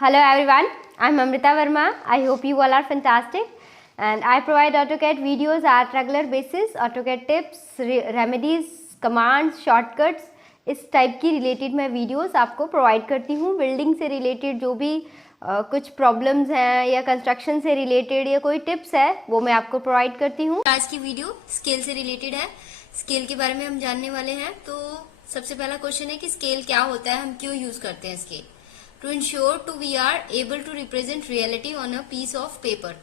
Hello everyone, I'm Amrita Verma. I hope you all are fantastic and I provide AutoCAD videos at regular basis. AutoCAD tips, remedies, commands, shortcuts इस type की related मैं videos आपको provide करती हूँ। Building से related जो भी कुछ प्रॉब्लम्स हैं या कंस्ट्रक्शन से रिलेटेड या कोई टिप्स है वो मैं आपको प्रोवाइड करती हूँ। आज की वीडियो स्केल से रिलेटेड है। स्केल के बारे में हम जानने वाले हैं। तो सबसे पहला क्वेश्चन है कि स्केल क्या होता है, हम क्यों यूज करते हैं scale. To ensure to we are able to represent reality on a piece of paper,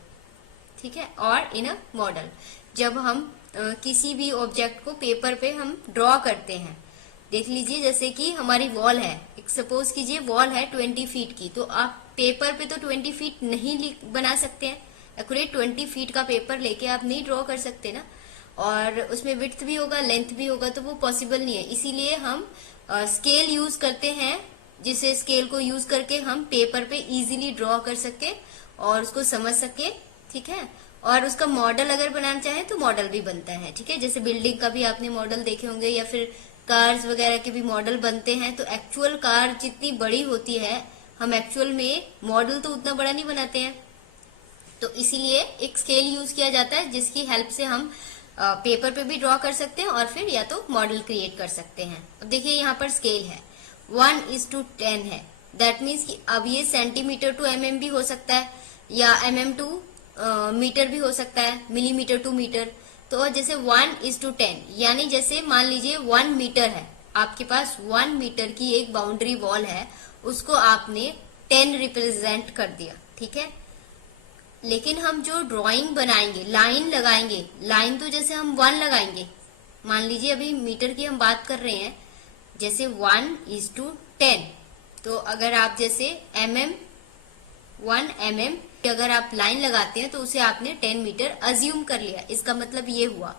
ठीक है, और इन अ मॉडल। जब हम किसी भी ऑब्जेक्ट को पेपर पे हम ड्रॉ करते हैं, देख लीजिए जैसे कि हमारी वॉल है, सपोज कीजिए वॉल है 20 फीट की, तो आप पेपर पे तो 20 फीट नहीं बना सकते हैं। एक्यूरेट 20 फीट का पेपर लेके आप नहीं ड्रॉ कर सकते ना, और उसमें विड्थ भी होगा लेंथ भी होगा, तो वो पॉसिबल नहीं है। इसीलिए हम स्केल यूज करते हैं, जिसे स्केल को यूज करके हम पेपर पे इजीली ड्रॉ कर सके और उसको समझ सके, ठीक है। और उसका मॉडल अगर बनाना चाहे तो मॉडल भी बनता है, ठीक है। जैसे बिल्डिंग का भी आपने मॉडल देखे होंगे या फिर कार्स वगैरह के भी मॉडल बनते हैं। तो एक्चुअल कार जितनी बड़ी होती है, हम एक्चुअल में मॉडल तो उतना बड़ा नहीं बनाते हैं। तो इसीलिए एक स्केल यूज किया जाता है जिसकी हेल्प से हम पेपर पे भी ड्रॉ कर सकते हैं और फिर या तो मॉडल क्रिएट कर सकते हैं। अब देखिए यहाँ पर स्केल है 1:10 है। दैट मीन्स कि अब ये सेंटीमीटर टू mm भी हो सकता है या mm टू मीटर भी हो सकता है, मिलीमीटर टू मीटर। तो जैसे 1:10 यानी जैसे मान लीजिए 1 मीटर है, आपके पास 1 मीटर की एक बाउंड्री वॉल है, उसको आपने 10 रिप्रेजेंट कर दिया, ठीक है। लेकिन हम जो ड्राइंग बनाएंगे, लाइन लगाएंगे, लाइन तो जैसे हम 1 लगाएंगे, मान लीजिए अभी मीटर की हम बात कर रहे हैं, जैसे 1:10। तो अगर आप जैसे mm 1 mm अगर आप लाइन लगाते हैं तो उसे आपने 10 मीटर अज्यूम कर लिया, इसका मतलब ये हुआ।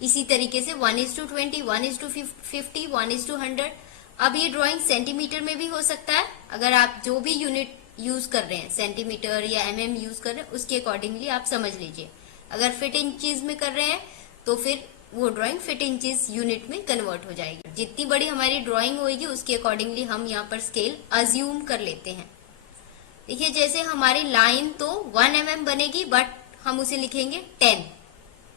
इसी तरीके से 1:20, 1:50, 1:100। अब ये ड्राइंग सेंटीमीटर में भी हो सकता है, अगर आप जो भी यूनिट यूज कर रहे हैं, सेंटीमीटर या mm यूज कर रहे हैं, उसके अकॉर्डिंगली आप समझ लीजिए। अगर फीट इंचीज में कर रहे हैं तो फिर वो ड्राइंग फीट इंचीज यूनिट में कन्वर्ट हो जाएगी। जितनी बड़ी हमारी ड्राइंग होगी उसके अकॉर्डिंगली हम यहाँ पर स्केल अज्यूम कर लेते हैं। देखिए जैसे हमारी लाइन तो 1 mm बनेगी, बट हम उसे लिखेंगे 10।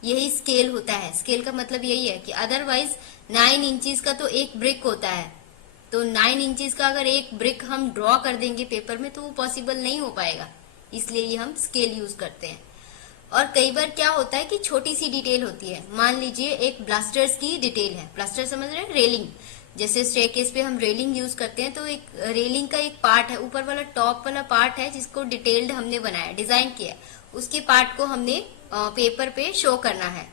यही स्केल होता है। स्केल का मतलब यही है कि अदरवाइज 9 इंचीज का तो एक ब्रिक होता है, तो 9 इंचीज का अगर एक ब्रिक हम ड्रॉ कर देंगे पेपर में तो वो पॉसिबल नहीं हो पाएगा। इसलिए ये हम स्केल यूज करते हैं। और कई बार क्या होता है कि छोटी सी डिटेल होती है, मान लीजिए एक ब्लास्टर्स की डिटेल है, ब्लास्टर समझ रहे हैं, रेलिंग। जैसे स्टेयरकेस पे हम रेलिंग यूज करते हैं, तो एक रेलिंग का एक पार्ट है, ऊपर वाला टॉप वाला पार्ट है जिसको डिटेल्ड हमने बनाया, डिजाइन किया, उसके पार्ट को हमने पेपर पे शो करना है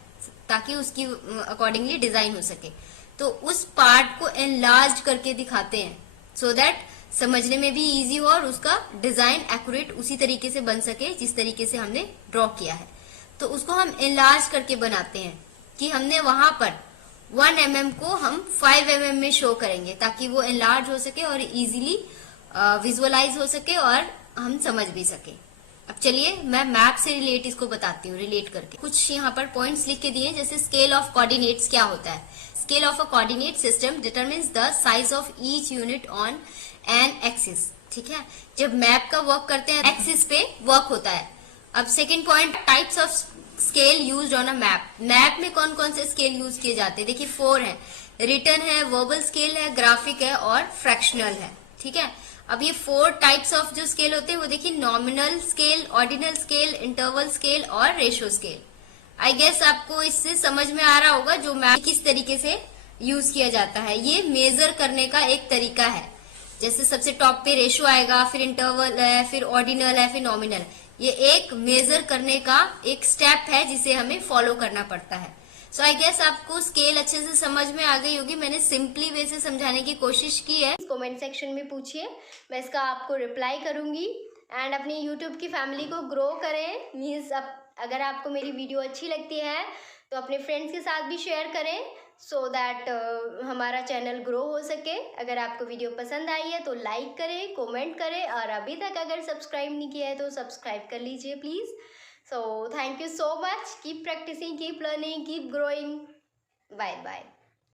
ताकि उसकी अकॉर्डिंगली डिजाइन हो सके। तो उस पार्ट को एनलार्ज करके दिखाते हैं सो दैट समझने में भी इजी हो और उसका डिजाइन एक्यूरेट उसी तरीके से बन सके जिस तरीके से हमने ड्रॉ किया है। तो उसको हम एनलार्ज करके बनाते हैं कि हमने वहां पर 1 mm को हम 5 mm में शो करेंगे ताकि वो एनलार्ज हो सके और इजीली विजुअलाइज हो सके और हम समझ भी सके। अब चलिए मैं मैप से रिलेट इसको बताती हूँ, रिलेट करके कुछ यहाँ पर पॉइंट्स लिख के दिए। जैसे स्केल ऑफ कोऑर्डिनेट्स क्या होता है। Scale of a coordinate system determines the size of each unit on an axis, ठीक है। जब मैप का वर्क करते हैं एक्सिस पे वर्क होता है। अब second point, types of scale used on a map. Map में कौन कौन से स्केल यूज किए जाते हैं, देखिए 4 है, रिटन है, वर्बल स्केल है, ग्राफिक है और फ्रैक्शनल है, ठीक है। अब ये 4 टाइप्स ऑफ जो स्केल होते हैं वो देखिए, nominal scale, ordinal scale, interval scale और रेशियो स्केल। आई गेस आपको इससे समझ में आ रहा होगा जो मैप किस तरीके से यूज किया जाता है। ये मेजर करने का एक तरीका है। जैसे सबसे टॉप पे रेशियो आएगा, फिर इंटरवल है, फिर ऑर्डिनल है, फिर नॉमिनल। ये एक मेजर करने का एक स्टेप है जिसे हमें फॉलो करना पड़ता है। सो आई गेस आपको स्केल अच्छे से समझ में आ गई होगी। मैंने सिंपली वे से समझाने की कोशिश की है। कमेंट सेक्शन में पूछिए, मैं इसका आपको रिप्लाई करूंगी। एंड अपनी यूट्यूब की फैमिली को ग्रो करें। मीन्स अगर आपको मेरी वीडियो अच्छी लगती है तो अपने फ्रेंड्स के साथ भी शेयर करें सो दैट हमारा चैनल ग्रो हो सके। अगर आपको वीडियो पसंद आई है तो लाइक करें, कमेंट करें, और अभी तक अगर सब्सक्राइब नहीं किया है तो सब्सक्राइब कर लीजिए please. So thank you so much. Keep practising, keep learning, keep growing. Bye bye.